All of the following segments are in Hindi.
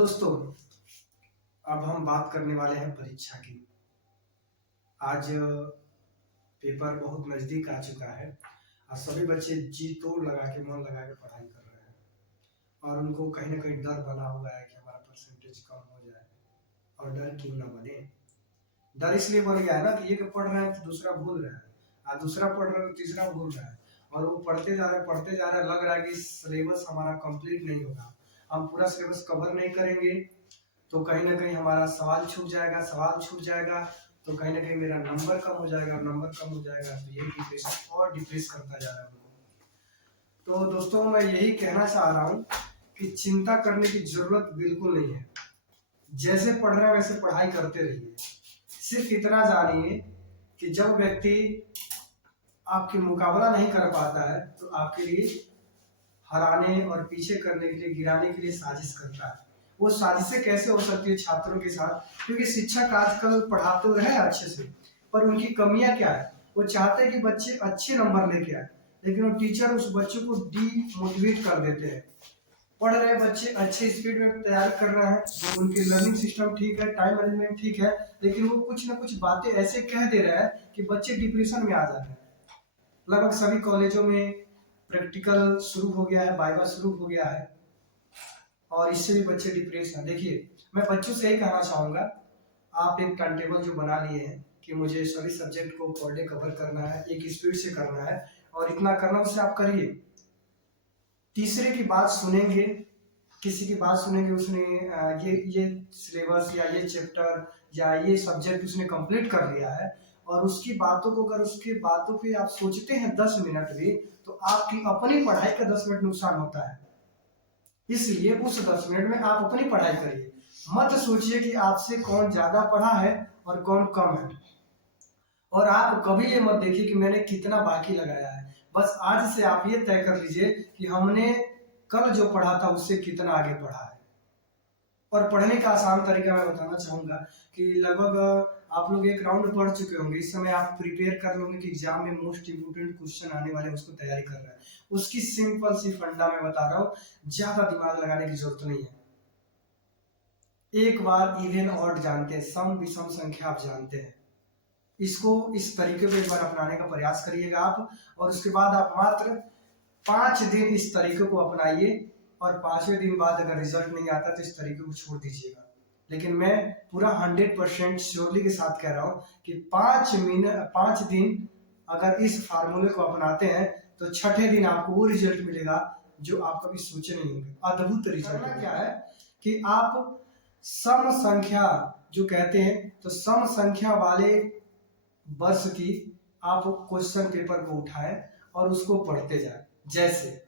दोस्तों, अब हम बात करने वाले हैं परीक्षा की। आज पेपर बहुत नज़दीक आ चुका है और सभी बच्चे जी तोड़ लगा के मन लगा के पढ़ाई कर रहे हैं और उनको कहीं ना कहीं डर बना हुआ है कि हमारा परसेंटेज कम हो जाए। और डर क्यों ना बने, डर इसलिए बन गया है ना कि एक पढ़ रहा है तो दूसरा भूल रहा है और दूसरा पढ़ रहा है तो तीसरा भूल रहा है और वो पढ़ते जा रहे लग रहा है कि सिलेबस हमारा कंप्लीट नहीं होगा। हम पूरा सिलेबस कवर नहीं करेंगे तो कहीं ना कहीं हमारा सवाल छूट जाएगा तो कहीं ना कहीं मेरा नंबर कम हो जाएगा और नंबर कम हो जाएगा तो यही डिप्रेशन और डिप्रेस करता जा रहा है। तो दोस्तों, मैं यही कहना चाह रहा हूँ कि चिंता करने की जरूरत बिल्कुल नहीं है। जैसे पढ़ रहे हैं वैसे पढ़ाई करते रहिए। सिर्फ इतना जानिए कि जब व्यक्ति आपके मुकाबला नहीं कर पाता है तो आपके लिए हराने और पीछे करने के लिए, गिराने के लिए साजिश करता है। वो साजिशें कैसे हो सकती है छात्रों के साथ? क्योंकि शिक्षक आजकल पढ़ा तो रहे अच्छे से, पर उनकी कमियां क्या है? वो चाहते हैं कि बच्चे अच्छे नंबर लेके आए, लेकिन वो टीचर उस बच्चों को डीमोटिवेट कर देते हैं। पढ़ रहे बच्चे अच्छे स्पीड में तैयारी कर रहे हैं, उनकी लर्निंग सिस्टम ठीक है, टाइम मैनेजमेंट ठीक है, लेकिन वो कुछ ना कुछ बातें ऐसे कह दे रहे हैं कि बच्चे डिप्रेशन में आ जा रहे हैं। लगभग सभी कॉलेजों में प्रैक्टिकल शुरू हो गया है, वाइवा शुरू हो गया है और इससे भी बच्चे डिप्रेस हैं। देखिए, मैं बच्चों से यही कहना चाहूँगा, आप एक टाइम टेबल जो बना लिए हैं कि मुझे सभी सब्जेक्ट को पर डे कवर करना है, एक स्पीड से करना है और इतना करना, उससे आप करिए। तीसरे की बात सुनेंगे, किसी की बात सुनेंगे, उसने ये सिलेबस या ये चैप्टर या ये सब्जेक्ट उसने कंप्लीट कर लिया है और उसकी बातों को, अगर उसकी बातों पे आप सोचते हैं 10 मिनट भी, तो आपकी अपनी पढ़ाई का 10 मिनट नुकसान होता है। इसलिए उस 10 मिनट में आप अपनी पढ़ाई करिए। मत सोचिए कि आपसे कौन ज्यादा पढ़ा है और कौन कम है। और आप कभी ये मत देखिए कि मैंने कितना बाकी लगाया है। बस आज से आप ये तय कर लीजिए कि हमने कल जो पढ़ा था उससे कितना आगे पढ़ा है। और पढ़ने का आसान तरीका मैं बताना चाहूंगा कि लगभग आप लोग एक राउंड पढ़ चुके होंगे। इस समय आप प्रिपेयर कर लोगे कि एग्जाम में मोस्ट इम्पोर्टेंट क्वेश्चन आने वाले, उसको तैयारी कर रहे हैं। उसकी सिंपल सी फंडा मैं बता रहा हूँ, ज्यादा दिमाग लगाने की जरूरत नहीं है। एक बार इवन ऑड जानते हैं, सम विषम संख्या आप जानते हैं, इसको इस तरीके को एक बार अपनाने का प्रयास करिएगा आप। और उसके बाद आप मात्र 5 दिन इस तरीके को अपनाइए और 5वें दिन बाद अगर रिजल्ट नहीं आता तो इस तरीके को छोड़ दीजिएगा। लेकिन मैं पूरा 100% श्योरली के साथ कह रहा हूँ कि 5 दिन अगर इस फार्मूले को अपनाते हैं तो छठे दिन आपको वो रिजल्ट मिलेगा जो आप कभी सोचे नहीं होंगे। अद्भुत रिजल्ट क्या है कि आप सम संख्या जो कहते हैं, तो सम संख्या वाले वर्ष की आप क्वेश्चन पेपर को उठाएं और उसको पढ़ते जाएं। जैसे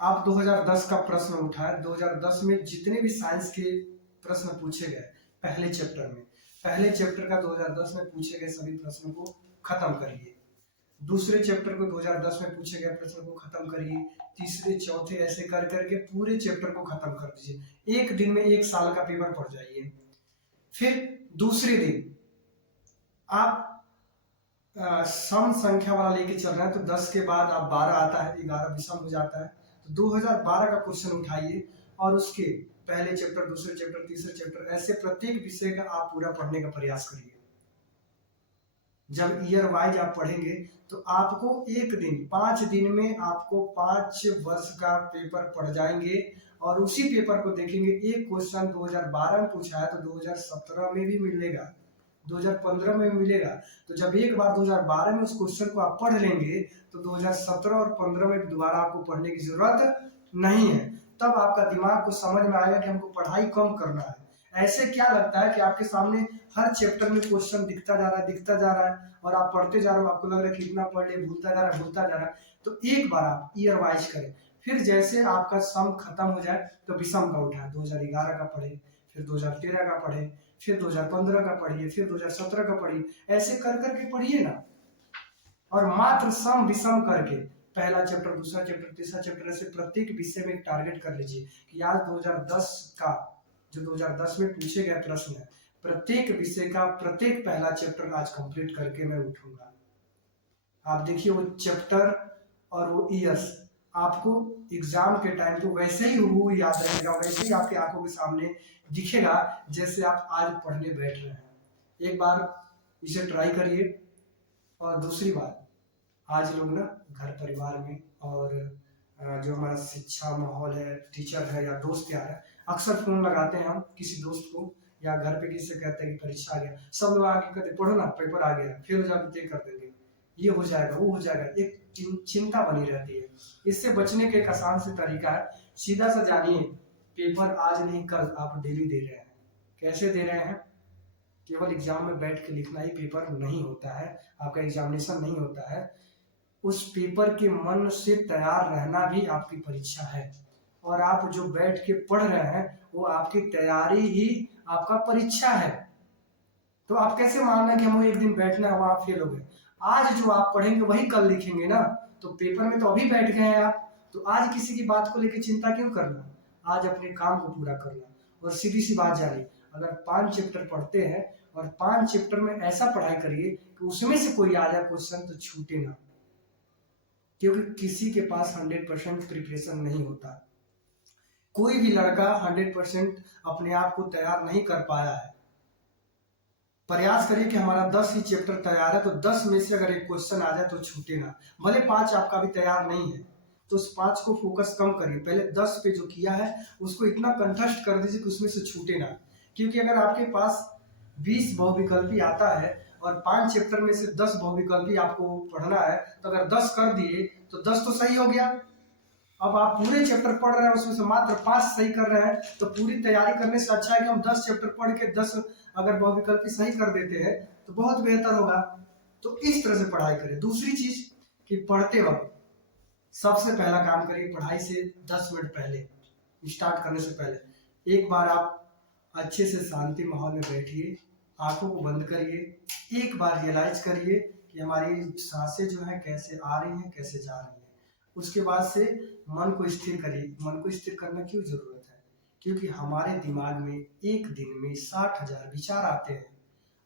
आप 2010 का प्रश्न उठाएं, 2010 में जितने भी साइंस के प्रश्न पूछे गए पहले चैप्टर का 2010 में पूछे गए सभी प्रश्नों को खत्म करिए। दूसरे चैप्टर को 2010 में पूछे गए प्रश्न को खत्म करिए। तीसरे चौथे ऐसे कर करके पूरे चैप्टर को खत्म कर दीजिए। एक दिन में 1 साल का पेपर पढ़ जाइए। फिर दूसरे दिन आप सम संख्या वाला लेके चल रहे हैं तो 10 के बाद आप 12 आता है, 11 विषम हो जाता है, तो 2012 का क्वेश्चन उठाइए और उसके पहले चैप्टर, दूसरे चैप्टर, तीसरे चैप्टर, ऐसे प्रत्येक विषय का आप पूरा पढ़ने का प्रयास करिए। जब ईयर वाइज आप पढ़ेंगे तो आपको एक दिन, 5 दिन में आपको 5 वर्ष का पेपर पढ़ जाएंगे और उसी पेपर को देखेंगे। एक क्वेश्चन 2012 में पूछा है तो 2017 में भी मिलेगा, 2015 में भी मिलेगा। तो जब एक बार 2012 में उस क्वेश्चन को आप पढ़ लेंगे तो 2017 और 15 में दोबारा आपको पढ़ने की जरूरत नहीं है। तब आपका दिमाग को समझ में आएगा कि हमको पढ़ाई कम करना है। ऐसे क्या लगता है कि आपके सामने हर चैप्टर में क्वेश्चन दिखता जा रहा है और आप पढ़ते जा रहे हो, आपको लग रहा है कि इतना पढ़ ले, भूलता जा रहा है। तो एक बार आप ईयर वाइज करें। फिर जैसे आपका सम खत्म हो जाए तो विषम का उठाए, 2011 का पढ़े, फिर 2013 का पढ़े, फिर 2015 का पढ़िए, फिर 2017 का पढ़िए। ऐसे कर करके पढ़िए ना। और मात्र सम विषम करके पहला चैप्टर, दूसरा चैप्टर, तीसरा चैप्टर, ऐसे प्रत्येक विषय में टारगेट कर लीजिए कि आज 2010 का जो 2010 में पूछे गए प्रश्न है, प्रत्येक विषय का प्रत्येक पहला चैप्टर आज कंप्लीट करके मैं उठूंगा। आप देखिए वो चैप्टर और वो ईयर्स आपको एग्जाम के टाइम पे वैसे ही वो याद रहेगा, वैसे ही आपकी आंखों के सामने दिखेगा जैसे आप आज पढ़ने बैठ रहे हैं। एक बार इसे ट्राई करिए। और दूसरी बात, आज लोग ना घर परिवार में और जो हमारा शिक्षा माहौल है, टीचर है या दोस्त यार है, अक्सर फोन लगाते हैं हम किसी दोस्त को, या घर पे किसी से कहते हैं कि परीक्षा आ गया, सब लोग आके कहते पढ़ो ना, पेपर आ गया, फेल हो जाओगे तो कर देंगे, ये हो जाएगा वो हो जाएगा, एक चिंता बनी रहती है। इससे बचने का एक आसान से तरीका है, सीधा सा जानिए, पेपर आज नहीं कल आप डेली दे रहे हैं। कैसे दे रहे हैं? केवल एग्जाम में बैठ के लिखना ही पेपर नहीं होता है, आपका एग्जामिनेशन नहीं होता है। उस पेपर के मन से तैयार रहना भी आपकी परीक्षा है। और आप जो बैठ के पढ़ रहे हैं वो आपकी तैयारी ही आपका परीक्षा है। तो आप कैसे मानना कि हमें एक दिन बैठना है वहां फेल हो गए? आज जो आप पढ़ेंगे वही कल लिखेंगे ना। तो पेपर में तो अभी बैठ गए हैं आप, तो आज किसी की बात को लेकर चिंता क्यों करना? आज अपने काम को पूरा करना। और सीधी सी बात जारी, अगर 5 चैप्टर पढ़ते हैं और 5 चैप्टर में ऐसा पढ़ाई करिए कि उसमें से कोई आ जाए क्वेश्चन तो छूटे ना, क्योंकि किसी के पास 100% प्रिपरेशन नहीं होता। कोई भी लड़का 100% अपने आप को तैयार नहीं कर पाया है। प्रयास करिए कि हमारा 10 ही चैप्टर तैयार है तो 10 में से अगर एक क्वेश्चन आ जाए तो छूटे ना। भले 5 आपका भी तैयार नहीं है तो उस 5 को फोकस कम करिए, पहले 10 पे जो किया है उसको इतना कंठस्थ कर दीजिए कि उसमें से छूटे ना। क्योंकि अगर आपके पास 20 बहुविकल्पी आता है और 5 चैप्टर में से 10 बहुविकल्पी आपको पढ़ना है, तो अगर 10 कर दिए तो 10 तो सही हो गया। अब आप पूरे चैप्टर पढ़ रहे हैं, उसमें से मात्र 5 सही कर रहे हैं, तो पूरी तैयारी करने से अच्छा है कि हम 10 चैप्टर पढ़ के 10 अगर बहुविकल्पी सही कर देते हैं तो बहुत बेहतर होगा। तो इस तरह से पढ़ाई करें। दूसरी चीज कि पढ़ते वक्त सबसे पहला काम करिए, पढ़ाई से 10 मिनट पहले, स्टार्ट करने से पहले एक बार आप अच्छे से शांति माहौल में बैठिए, आंखों को बंद करिए, एक बार रियलाइज करिए कि हमारी सांसें जो है कैसे आ रही हैं कैसे जा रही हैं। उसके बाद से मन को स्थिर करिए। मन को स्थिर करना क्यों जरूरत है? क्योंकि हमारे दिमाग में एक दिन में 60,000 विचार आते हैं,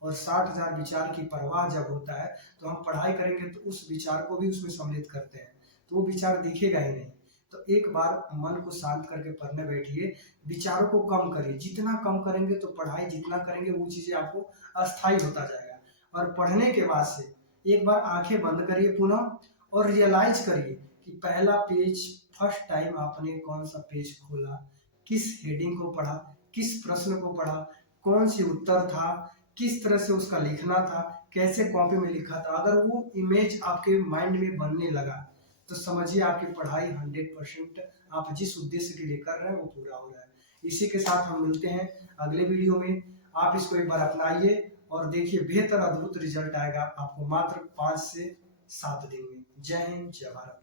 और 60,000 विचार की परवाह जब होता है तो हम पढ़ाई करेंगे तो उस विचार को भी उसमें सम्मिलित करते हैं, तो वो विचार दिखेगा ही नहीं। तो एक बार मन को शांत करके पढ़ने बैठिए, विचारों को कम करिए। जितना कम करेंगे तो पढ़ाई जितना करेंगे वो चीजें आपको अस्थायी होता जाएगा। और पढ़ने के बाद से एक बार आंखें बंद करिए पुनः, और रियलाइज करिए कि पहला पेज, फर्स्ट टाइम आपने कौन सा पेज खोला, किस हेडिंग को पढ़ा, किस प्रश्न को पढ़ा, कौन सी उत्तर था, किस तरह से उसका लिखना था, कैसे कॉपी में लिखा था। अगर वो इमेज आपके माइंड में बनने लगा तो समझिए आपकी पढ़ाई 100% आप जिस उद्देश्य के लिए कर रहे हैं वो पूरा हो रहा है। इसी के साथ हम मिलते हैं अगले वीडियो में। आप इसको एक बार अपनाइए और देखिए, बेहतर अद्भुत रिजल्ट आएगा आपको मात्र 5 से 7 दिन में। जय हिंद, जय भारत।